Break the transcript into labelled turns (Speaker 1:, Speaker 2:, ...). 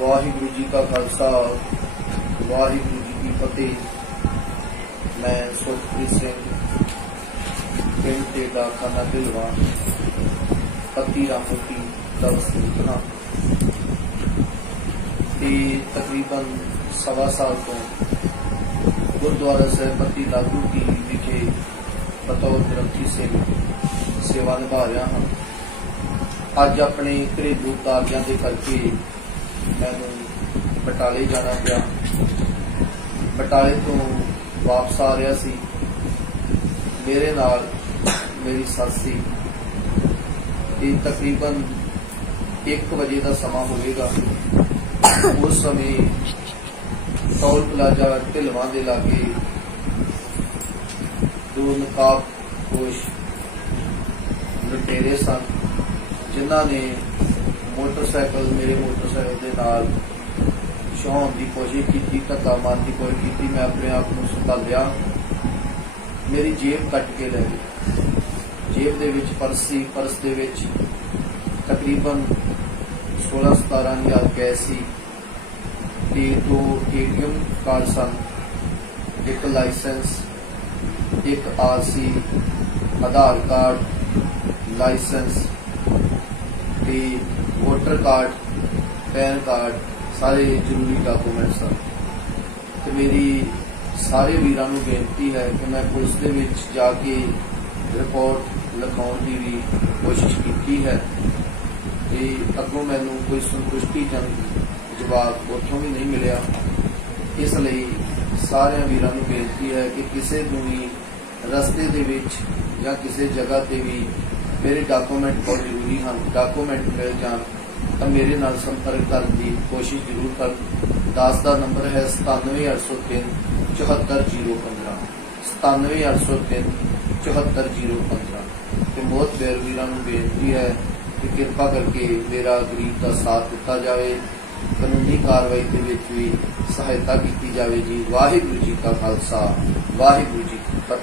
Speaker 1: ਵਾਹਿਗੁਰੂ ਜੀ ਕਾ ਖਾਲਸਾ, ਵਾਹਿਗੁਰੂ ਜੀ ਕੀ ਫਤਿਹ। ਮੈਂ ਸੁਖਪ੍ਰੀਤ ਸਿੰਘ, ਪਿੰਡ ਤੇ ਦਾ ਖਾਨਾ ਦਿਲਵਾ ਪਤੀ ਰਾਮੋਤੀ ਦਾ ਵਸਨੀਕ ਤੇ ਤਕਰੀਬਨ ਸਵਾ ਸਾਲ ਤੋਂ ਗੁਰਦੁਆਰਾ ਸਾਹਿਬ ਪਤੀ ਲਾਗੂ ਕੀ ਵਿਖੇ ਬਤੌਰ ਗ੍ਰੰਥੀ ਸਿੰਘ ਸੇਵਾ ਨਿਭਾ ਰਿਹਾ ਹਾਂ। ਅੱਜ ਆਪਣੇ ਘਰੇਲੂ ਕਾਰਜਾਂ ਦੇ ਕਰਕੇ ਮੈਨੂੰ ਬਟਾਲੇ ਜਾਣਾ ਪਿਆ। ਬਟਾਲੇ ਤੋਂ ਵਾਪਸ ਆ ਰਿਹਾ ਸੀ। ਮੇਰੇ ਨਾਲ ਮੇਰੀ ਸੱਸ ਸੀ। ਇਹ ਤਕਰੀਬਨ 1 ਵਜੇ ਦਾ ਸਮਾਂ ਹੋਵੇਗਾ। ਉਸ ਸਮੇਂ ਟੋਲ ਪਲਾਜ਼ਾ ਢਿਲਵਾਂ ਦੇ ਲਾਗੇ ਦੋ ਨਕਾਬ ਕੋਸ਼ ਲੁਟੇਰੇ ਸਨ, ਜਿਨ੍ਹਾਂ ਨੇ ਮੋਟਰਸਾਈਕਲ, ਮੇਰੇ ਮੋਟਰਸਾਈਕਲ ਦੇ ਨਾਲ ਛਾਉਣ ਦੀ ਕੋਸ਼ਿਸ਼ ਕੀਤੀ, ਧੱਕਾ ਮਾਰਨ ਦੀ ਕੋਸ਼ਿਸ਼ ਕੀਤੀ, ਮੈਂ ਆਪਣੇ ਆਪ ਨੂੰ ਸੰਭਾਲਿਆ। ਮੇਰੀ ਜੇਬ ਕੱਟ ਕੇ ਲੈ ਗਈ। ਜੇਬ ਦੇ ਵਿੱਚ ਪਰਸ ਸੀ, ਪਰਸ ਦੇ ਵਿੱਚ ਤਕਰੀਬਨ 16 17 ਹਜ਼ਾਰ ਕੈਸ਼ ਸੀ ਤੇ ਦੋ ਏਟੀਐਮ ਕਾਰਡ ਸਨ, ਇੱਕ ਲਾਇਸੈਂਸ, ਇੱਕ ਆਰਸੀ ਆਧਾਰ ਕਾਰਡ, ਲਾਇਸੈਂਸ ਤੇ ਵੋਟਰ ਕਾਰਡ, ਪੈਨ ਕਾਰਡ, ਸਾਰੇ ਜ਼ਰੂਰੀ ਡਾਕੂਮੈਂਟਸ ਹਨ। ਤੇ ਮੇਰੀ ਸਾਰੇ ਵੀਰਾਂ ਨੂੰ ਬੇਨਤੀ ਹੈ ਕਿ ਮੈਂ ਪੁਲਿਸ ਦੇ ਵਿੱਚ ਜਾ ਕੇ ਰਿਪੋਰਟ ਲਿਖਾਉਣ ਦੀ ਵੀ ਕੋਸ਼ਿਸ਼ ਕੀਤੀ ਹੈ। ਤੇ ਅੱਗੋਂ ਮੈਨੂੰ ਕੋਈ ਸੰਤੁਸ਼ਟੀਜਨਕ ਜਵਾਬ ਉੱਥੋਂ ਵੀ ਨਹੀਂ ਮਿਲਿਆ। ਇਸ ਲਈ ਸਾਰਿਆਂ ਵੀਰਾਂ ਨੂੰ ਬੇਨਤੀ ਹੈ ਕਿ ਕਿਸੇ ਨੂੰ ਵੀ ਰਸਤੇ ਦੇ ਵਿੱਚ ਜਾਂ ਕਿਸੇ ਜਗ੍ਹਾ ਤੇ ਵੀ ਮੇਰੇ ਡਾਕੂਮੈਂਟ ਬਹੁਤ ਜ਼ਰੂਰੀ ਹਨ। ਡਾਕੂਮੈਂਟ ਮਿਲ ਜਾਣ ਤਾਂ ਮੇਰੇ ਨਾਲ ਸੰਪਰਕ ਕਰਨ ਦੀ ਕੋਸ਼ਿਸ਼ ਜ਼ਰੂਰ ਕਰਨ ਦਾਸ ਦਾ ਨੰਬਰ ਹੈ 97803 74015 97803 74015 ਤੇ ਬਹੁਤ ਬੇਰ ਵੀਰਾਂ ਨੂੰ ਬੇਨਤੀ ਹੈ ਕਿ ਕਿਰਪਾ ਕਰਕੇ ਮੇਰਾ ਗਰੀਬ ਦਾ ਸਾਥ ਦਿੱਤਾ ਜਾਵੇ। ਕਾਨੂੰਨੀ ਕਾਰਵਾਈ ਦੇ ਵਿੱਚ ਵੀ ਸਹਾਇਤਾ ਕੀਤੀ ਜਾਵੇ ਜੀ। ਵਾਹਿਗੁਰੂ ਜੀ ਕਾ ਖਾਲਸਾ, ਵਾਹਿਗੁਰੂ ਜੀ ਕੀ ਫਤਿਹ।